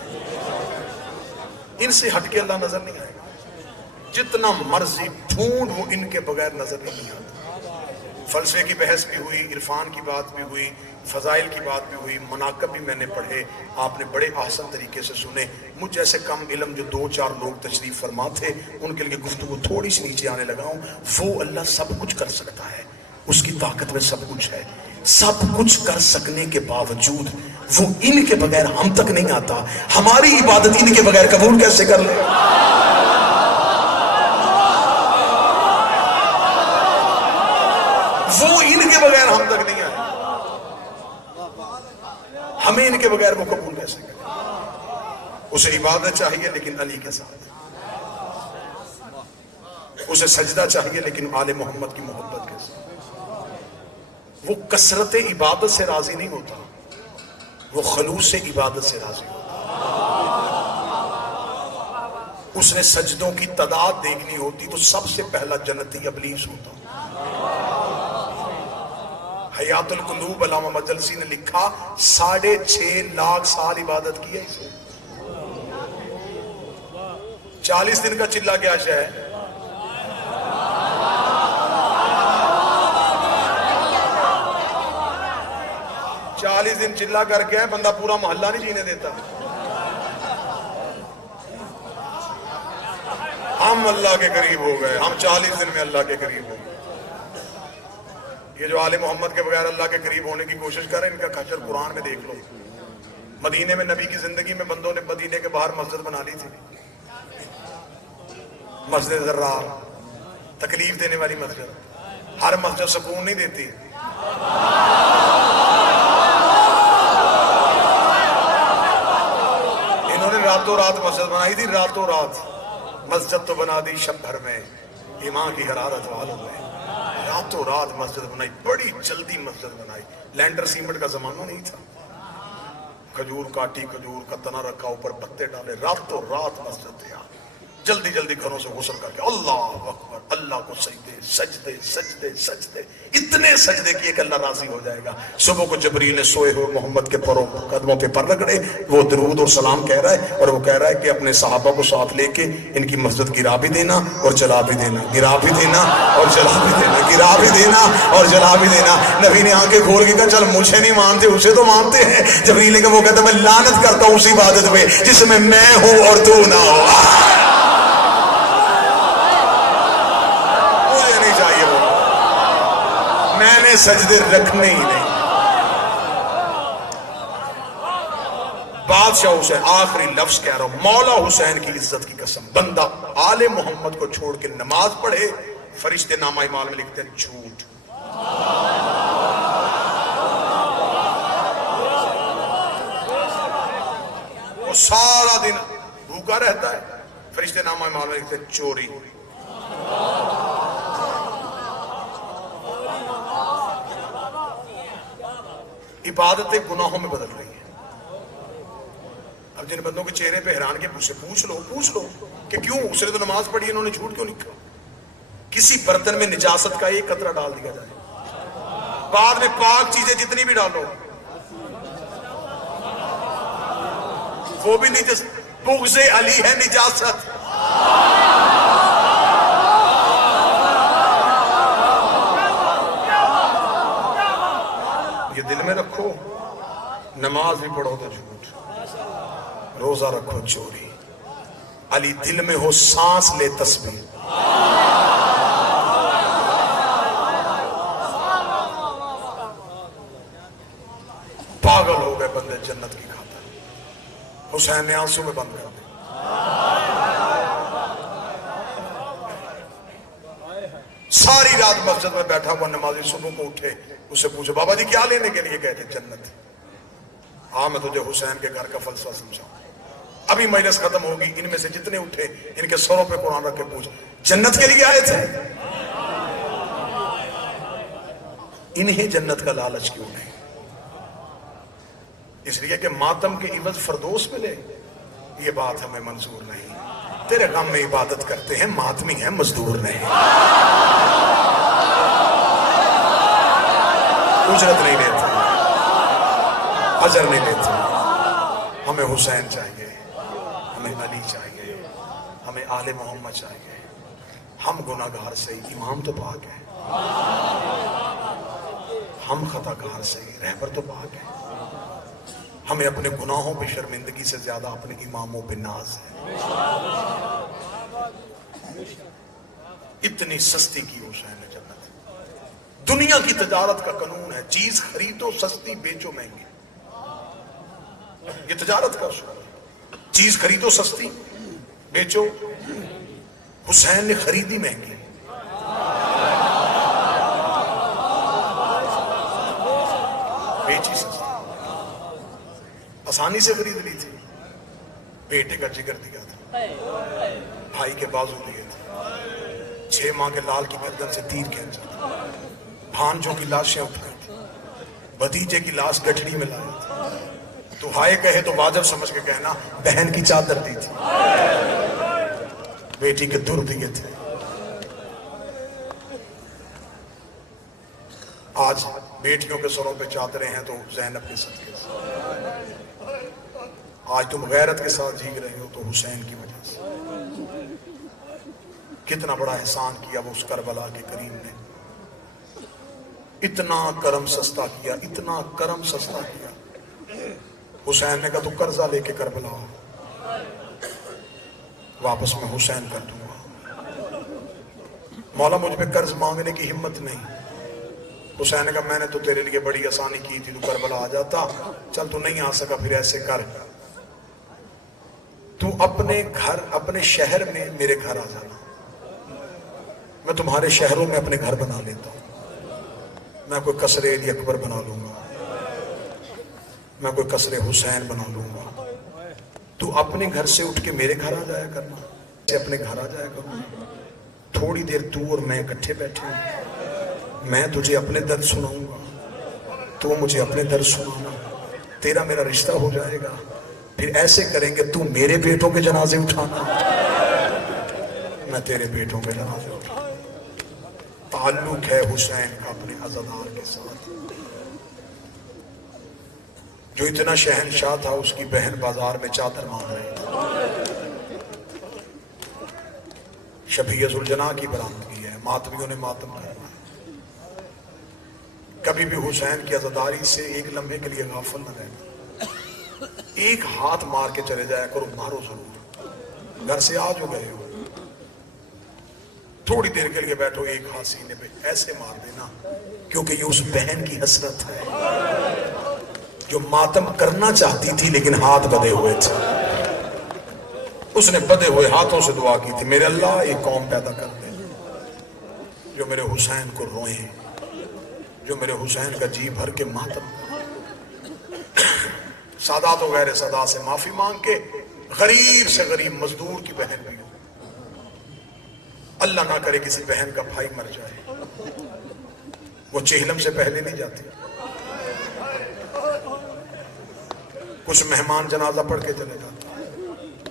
ان سے ہٹ کے اللہ نظر نہیں آئے گا. جتنا مرضی ڈھونڈ وہ ان کے بغیر نظر نہیں آتا. فلسفے کی بحث بھی ہوئی, عرفان کی بات بھی ہوئی, فضائل کی بات بھی ہوئی, مناقب بھی میں نے پڑھے, آپ نے بڑے آسان طریقے سے سنے. مجھ جیسے کم علم جو 2-4 لوگ تشریف فرما تھے ان کے لیے گفتگو تھوڑی سی نیچے آنے لگا ہوں. وہ اللہ سب کچھ کر سکتا ہے, اس کی طاقت میں سب کچھ ہے. سب کچھ کر سکنے کے باوجود وہ ان کے بغیر ہم تک نہیں آتا. ہماری عبادت ان کے بغیر قبول کیسے کر لے؟ وہ ان کے بغیر ہم تک نہیں آئے, ہمیں ان کے بغیر وہ قبول کیسے کرے؟ اسے عبادت چاہیے لیکن علی کے ساتھ, اسے سجدہ چاہیے لیکن آل محمد کی محبت کے ساتھ. وہ کثرت عبادت سے راضی نہیں ہوتا, وہ خلوص عبادت سے راضی ہوتا. اس نے سجدوں کی تعداد دیکھنی ہوتی تو سب سے پہلا جنتی ابلیس ہوتا. حیات القلوب علامہ مجلسی نے لکھا 6.5 لاکھ سال عبادت کی ہے اسے. 40 دن کا چلہ کیا شے ہے؟ چالیس دن چلہ کر کے بندہ پورا محلہ نہیں جینے دیتا. ہم اللہ کے قریب ہو گئے, ہم 40 دن میں اللہ کے قریب ہو گئے. یہ جو آل محمد کے بغیر اللہ کے قریب ہونے کی کوشش کر رہے ہیں, ان کا کھچر قرآن میں دیکھ لو. مدینے میں نبی کی زندگی میں بندوں نے مدینے کے باہر مسجد بنا لی تھی, مسجد زرار, تکلیف دینے والی مسجد. ہر مسجد سکون نہیں دیتی. انہوں نے راتوں رات مسجد بنائی تھی, راتوں رات مسجد تو بنا دی شب بھر میں, ایمان کی حرارت والوں میں. راتوں رات مسجد بنائی, بڑی جلدی مسجد بنائی. لینڈر سیمنٹ کا زمانہ نہیں تھا. کھجور کاٹی, کھجور کا تنا رکھا, اوپر پتے ڈالے, راتوں رات مسجد تیار. جلدی جلدی گھروں سے غسل کر کے اللہ اکبر, اللہ کو سجدے, سجدے سجدے سجدے، اتنے سجدے کیے کہ اللہ راضی ہو جائے گا۔ صبح کو جبریل نے سوئے ہوئے محمد کے قدموں پہ پر رگڑے، وہ درود اور سلام کہہ رہا ہے، اور وہ کہہ رہا ہے کہ اپنے صحابہ کو ساتھ لے کے ان کی مسجد گرا بھی دینا اور جلا بھی دینا، گرا بھی دینا اور جلا بھی دینا، گرا بھی دینا اور جلا بھی دینا۔ نبی نے آنکھیں کھول کے کہا چل مجھے نہیں مانتے اسے تو مانتے ہیں۔ جبریل کہ وہ کہتا ہے میں لعنت کرتا ہوں اس عبادت پہ جس میں میں ہوں اور تو نہ ہو۔ مجھے نہیں چاہیے وہ، میں نے سجدے رکھنے ہی نہیں۔ بادشاہ حسین، آخری لفظ کہہ رہا ہوں، مولا حسین کی عزت کی قسم، بندہ آل محمد کو چھوڑ کے نماز پڑھے، فرشتے نامہ اعمال میں لکھتے ہیں جھوٹ۔ وہ سارا دن بھوکا رہتا ہے، فرشتے نامہ اعمال میں لکھتے ہیں چوری۔ عبادتیں گناہوں میں بدل رہی ہیں۔ اب جن بندوں کے چہرے پہ حیران کے پوچھ لو کہ کیوں اس نے تو نماز پڑھی، انہوں نے جھوٹ کیوں نہیں کہا؟ کسی برتن میں نجاست کا ایک قطرہ ڈال دیا جائے، بعد میں پاک چیزیں جتنی بھی ڈالو وہ بھی نجاست، بغض علی ہے نجاست۔ یہ دل میں رکھو، نماز بھی پڑھو تو جھوٹ، روزہ رکھو چوری، علی دل میں ہو سانس لے تسبیح۔ پاگل ہو گئے بندے جنت کی خاطر، حسین نے آنسو میں بند کر دیا۔ ساری رات مسجد میں بیٹھا ہوا نمازی صبح کو اٹھے، اسے پوچھا بابا جی کیا لینے کے لیے گئے تھے؟ جنت۔ ہاں میں تجھے حسین کے گھر کا فلسفہ سمجھاؤں، ابھی مجلس ختم ہوگی، ان میں سے جتنے اٹھے ان کے سروں پہ قرآن رکھ کے پوچھ جنت کے لیے آئے تھے؟ انہیں جنت کا لالچ کیوں نہیں؟ اس لیے کہ ماتم کے عوض فردوس ملے، یہ بات ہمیں منظور نہیں۔ تیرے غم میں عبادت کرتے ہیں، ماتمی ہیں، مزدور نہیں، اجرت نہیں لیتے، اجر نہیں لیتے۔ ہمیں حسین چاہیے، ہمیں علی چاہیے، ہمیں آل محمد چاہیے۔ ہم گناہگار سے، امام تو پاک ہے، ہم خطا کار سے، رہبر تو پاک ہے۔ ہمیں اپنے گناہوں پہ شرمندگی سے زیادہ اپنے اماموں پہ ناز ہے۔ اتنی سستی کی حسین نے جنت۔ دنیا کی تجارت کا قانون ہے، چیز خریدو سستی، بیچو مہنگی، یہ تجارت کا اصول ہے۔ چیز خریدو سستی، بیچو۔ حسین نے خریدی مہنگی، بیچی سستی، آسانی سے خرید لی تھی۔ بیٹے کا جگر دیا تھا، بھائی کے بازو دیے تھے، 6 ماہ کے لال کی گردن سے تیر کھینچا تھا، بھانجوں کی لاشیں اٹھائی تھی، بھتیجے کی لاش گٹھڑی میں لایا تھا۔ تو ہائے کہے تو واجب سمجھ کے کہنا، بہن کی چادر دی تھی، بیٹی کے در دیے تھے۔ آج بیٹیوں کے سروں پہ چادریں ہیں تو زینب کے صدقے سے۔ آج تم غیرت کے ساتھ جی رہے ہو تو حسین کی وجہ سے۔ کتنا بڑا احسان کیا وہ اس کربلا کے کریم نے، اتنا کرم سستا کیا، اتنا کرم سستا کیا۔ حسین نے کہا تو قرضہ لے کے کربلا واپس میں حسین کر دوں گا، مولا مجھ پہ قرض مانگنے کی ہمت نہیں۔ حسین نے کہا میں نے تو تیرے لیے بڑی آسانی کی تھی، تو کربلا آ جاتا، چل تو نہیں آ سکا، پھر ایسے کر، تو اپنے گھر اپنے شہر میں میرے گھر آ جانا، میں تمہارے شہروں میں اپنے گھر بنا لیتا ہوں، میں کوئی قصر علی اکبر بنا لوں گا، میں کوئی قصر حسین بنا لوں گا، تو اپنے گھر سے اٹھ کے میرے گھر آ جایا کرنا، اپنے گھر آ جایا کرنا، تھوڑی دیر تو اور میں اکٹھے بیٹھے ہیں، میں تجھے اپنے درد سناؤں گا، تو مجھے اپنے درد سنانا، تیرا میرا رشتہ ہو جائے گا، پھر ایسے کریں گے، تو میرے بیٹوں کے جنازے اٹھانا، میں تیرے بیٹوں کے جنازے اٹھانا۔ تعلق ہے حسین کا اپنے عزادار کے ساتھ. جو اتنا شہنشاہ تھا اس کی بہن بازار میں چادر مانگ رہی تھی. شبیہ ذوالجناح کی برآمدگی ہے، ماتمیوں نے ماتم کرنا. کبھی بھی حسین کی عزاداری سے ایک لمحے کے لیے غافل نہ رہنا. ایک ہاتھ مار کے چلے جایا کرو، مارو ضرور. گھر سے آ جو گئے ہو، تھوڑی دیر کے لیے بیٹھو، ایک ہاتھ سینے پہ ایسے مار دینا، کیونکہ یہ اس بہن کی حسرت ہے جو ماتم کرنا چاہتی تھی لیکن ہاتھ بدے ہوئے تھے. اس نے بدے ہوئے ہاتھوں سے دعا کی تھی، میرے اللہ ایک قوم پیدا کر دے جو میرے حسین کو روئیں، جو میرے حسین کا جی بھر کے ماتم. سادات و غیر سادات سے معافی مانگ کے غریب سے غریب مزدور کی بہن بھی ہو، اللہ نہ کرے کسی بہن کا بھائی مر جائے، وہ چہلم سے پہلے نہیں جاتی. کچھ مہمان جنازہ پڑھ کے چلے جاتے،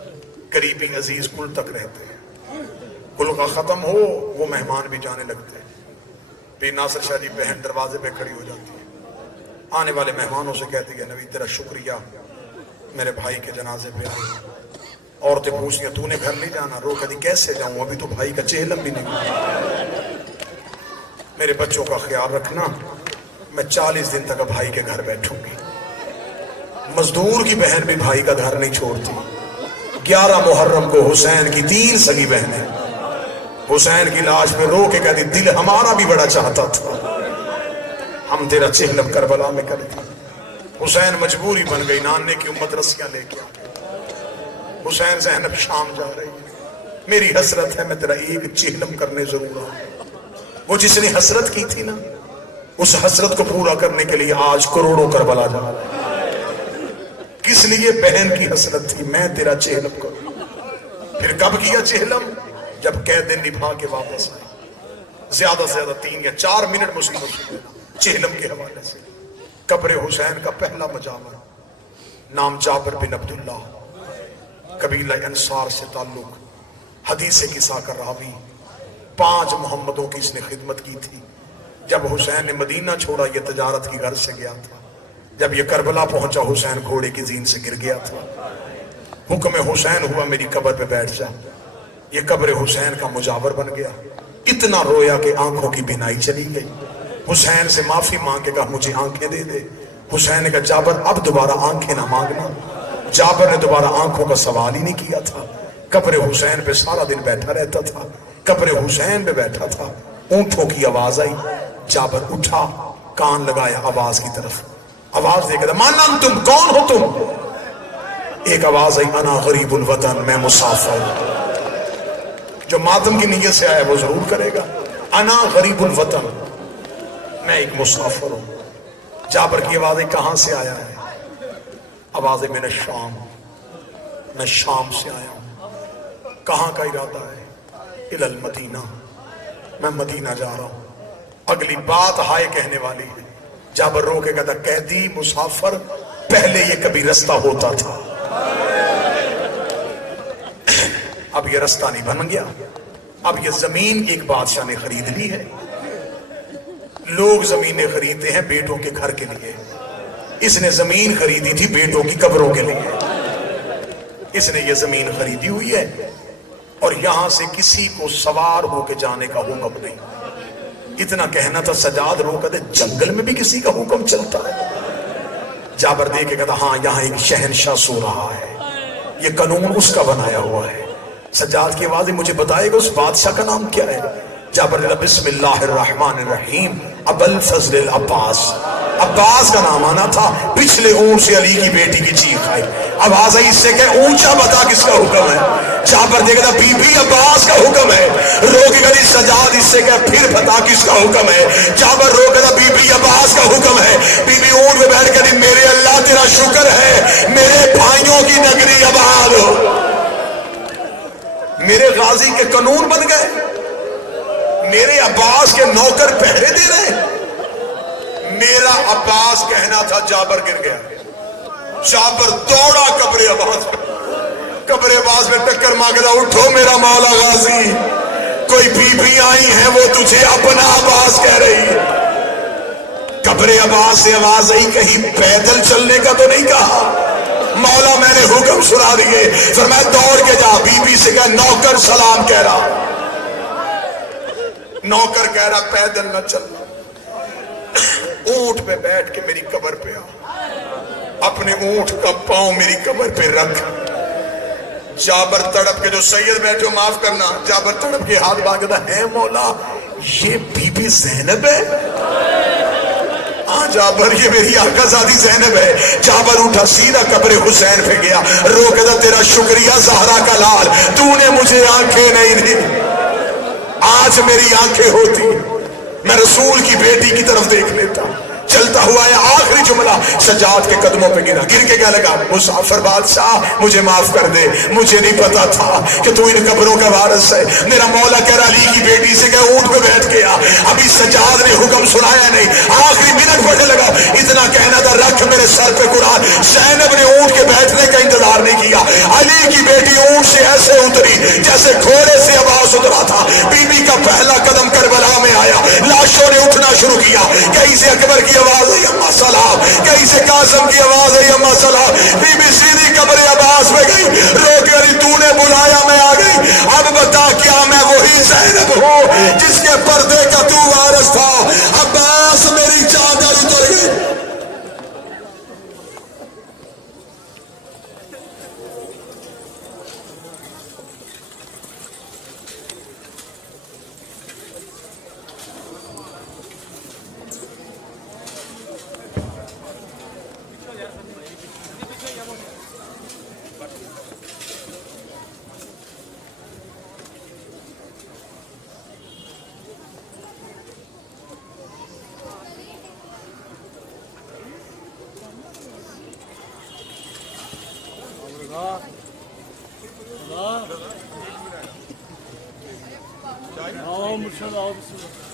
قریبی عزیز کل تک رہتے ہیں. کل کا ختم ہو وہ مہمان بھی جانے لگتے ہیں. پھر ناصر شاہ جی بہن دروازے پہ کھڑی ہو جاتی ہے، آنے والے مہمانوں سے کہتی ہے نبی تیرا شکریہ میرے بھائی کے جنازے پہ آئی. عورتیں پوچھتی ہیں تو نے گھر نہیں جانا؟ رو کہتی کیسے جاؤں، ابھی تو بھائی کا چہلم بھی نہیں. میرے بچوں کا خیال رکھنا، میں 40 دن تک بھائی کے گھر بیٹھوں گی. مزدور کی بہن بھی بھائی کا گھر نہیں چھوڑتی. 11 محرم کو حسین کی 3 سگی بہنیں حسین کی لاش پہ رو کے کہتی دل ہمارا بھی بڑا چاہتا تھا ہم تیرا چہلم کربلا میں کرتے. حسین مجبوری بن گئی، نانے کی امت رسیاں لے کے آ گئی. حسین زینب شام جا رہی ہے، میری حسرت ہے میں تیرا ایک چہلم کرنے ضرور آؤں. وہ جس نے حسرت کی تھی نا، اس حسرت کو پورا کرنے کے لیے آج کروڑوں کربلا جا رہا ہے. کس لیے؟ بہن کی حسرت تھی، میں تیرا چہلم کروں. پھر کب کیا چہلم؟ جب قید نبھا کے واپس آئے. زیادہ سے زیادہ 3 یا 4 منٹ مصیبت سے چہلم کے حوالے سے. قبر حسین کا پہلا مجاور، نام جابر بن عبداللہ، قبیلہ انصار سے تعلق، حدیث قصہ کا راوی. 5 محمدوں کی اس نے خدمت کی تھی. جب حسین نے مدینہ چھوڑا یہ تجارت کی غرض سے گیا تھا. جب یہ کربلا پہنچا حسین گھوڑے کی زین سے گر گیا تھا. حکم حسین ہوا میری قبر پہ بیٹھ جا. یہ قبر حسین کا مجاور بن گیا. اتنا رویا کہ آنکھوں کی بینائی چلی گئی. حسین سے معافی مانگ کے کہا مجھے آنکھیں دے دے. حسین نے کہا جابر اب دوبارہ آنکھیں نہ مانگنا. جابر نے دوبارہ آنکھوں کا سوال ہی نہیں کیا تھا. قبر حسین پہ سارا دن بیٹھا رہتا تھا. قبر حسین پہ بیٹھا تھا. اونٹوں کی آواز آئی، جابر اٹھا، کان لگایا آواز کی طرف. آواز دے کے من انتم، کون ہو تم؟ ایک آواز آئی انا غریب الوطن، میں مسافر. جو ماتم کی نیت سے آیا وہ ضرور کرے گا. انا غریب الوطن، میں ایک مسافر ہوں. جابر کی آواز کہاں سے آیا ہے؟ آواز من الشام، میں شام سے آیا ہوں. کہاں کا ارادہ ہے؟ الی المدینہ، میں مدینہ جا رہا ہوں. اگلی بات ہائے کہنے والی ہے. جابر رو کے کہتا قیدی مسافر، پہلے یہ کبھی رستہ ہوتا تھا، اب یہ رستہ نہیں بن گیا. اب یہ زمین ایک بادشاہ نے خرید لی ہے. لوگ زمینیں خریدتے ہیں بیٹوں کے گھر کے لیے، اس نے زمین خریدی تھی بیٹوں کی قبروں کے لیے. اس نے یہ زمین خریدی ہوئی ہے اور یہاں سے کسی کو سوار ہو کے جانے کا حکم نہیں. اتنا کہنا تھا سجاد رو کہتے جنگل میں بھی کسی کا حکم چلتا ہے. جابر دے کے کہتا ہاں یہاں ایک شہنشاہ سو رہا ہے، یہ قانون اس کا بنایا ہوا ہے. سجاد کی آواز مجھے بتائے گا اس بادشاہ کا نام کیا ہے؟ جابر نے بسم اللہ الرحمن الرحیم ابو الفضل العباس. عباس کا نام آنا تھا. پچھلے اونٹ سے علی کی بیٹی کی چیخ آئی. آواز آئی اس سے کہ اونچا بتا کس کا حکم ہے؟ جابر دیکھتا بی بی عباس کا حکم ہے. رو کے کہتی سجاد اس سے کہ پھر بتا کس کا حکم ہے؟ جابر رو کہتا بی بی عباس کا حکم ہے. بی بی اونٹ میں بیٹھ کر میرے اللہ تیرا شکر ہے میرے بھائیوں کی نگری آباد ہو. میرے غازی کے قانون بن گئے، میرے عباس کے نوکر پہرے دے رہے. میرا عباس کہنا تھا جابر گر گیا. جابر دوڑا قبر عباس پہ، قبر عباس میں ٹکر مانگتا اٹھو میرا مولا غازی، کوئی بیوی آئی ہیں وہ تجھے اپنا عباس کہہ رہی ہے. قبر عباس سے آواز آئی, کہیں پیدل چلنے کا تو نہیں کہا؟ مولا میں نے حکم سنا دیے. فرمایا دوڑ کے جا. بی بی سے کہا نوکر سلام کہہ رہا. نوکر کہہ رہا پیدل نہ چلنا, اونٹ پہ بیٹھ کے میری قبر پہ آ, اپنے اونٹ کا پاؤں میری قبر پہ رکھ. جابر تڑپ کے, جو سید بیٹھے ہو معاف کرنا, جابر تڑپ کے ہاتھ مانگتا ہے مولا یہ بی بی زینب ہے؟ ہاں جابر یہ میری آقا زادی زینب ہے. جابر اٹھا سیدھا قبر حسین پہ گیا, رو کے دا تیرا شکریہ زہرا کا لال, تو نے مجھے آنکھیں نہیں دی, آج میری آنکھیں ہوتی میں رسول کی بیٹی کی طرف دیکھ لیتا. چلتا ہوا ہے آخری جملہ سجاد کے قدموں پہ گرا, گر کے کیا لگا, مسافر بادشاہ مجھے معاف کر دے, مجھے نہیں پتا تھا کہ تو ان قبروں کا وارث ہے. میرا مولا کہہ رہا علی کی بیٹی سے کہ اونٹ پہ بیٹھ گیا, ابھی سجاد نے حکم سنایا نہیں, آخری منٹ پڑھنے لگا, اتنا کہنا تھا رکھ میرے سر پہ قرآن. زینب نے اونٹ کے بیٹھنے کا انتظار نہیں کیا, علی کی بیٹی اونٹ سے ایسے اتری جیسے گھوڑے سے عباس اترا تھا. بی بی کا پہلا قدم کربلا میں آیا, لاشوں نے اٹھنا شروع کیا. کہیں سے اکبر کی آواز آئی اما سلام, کہیں سے قاسم کی آواز آئی اما سلام. بی بی سیدھی قبر عباس میں گئی, رو کے علی تو نے بلایا میں آ گئی, اب بتا کیا میں وہی زینب ہوں جس کے پردے کا تو وارث تھا؟ عباس میری چادر اتر گئی. Allah.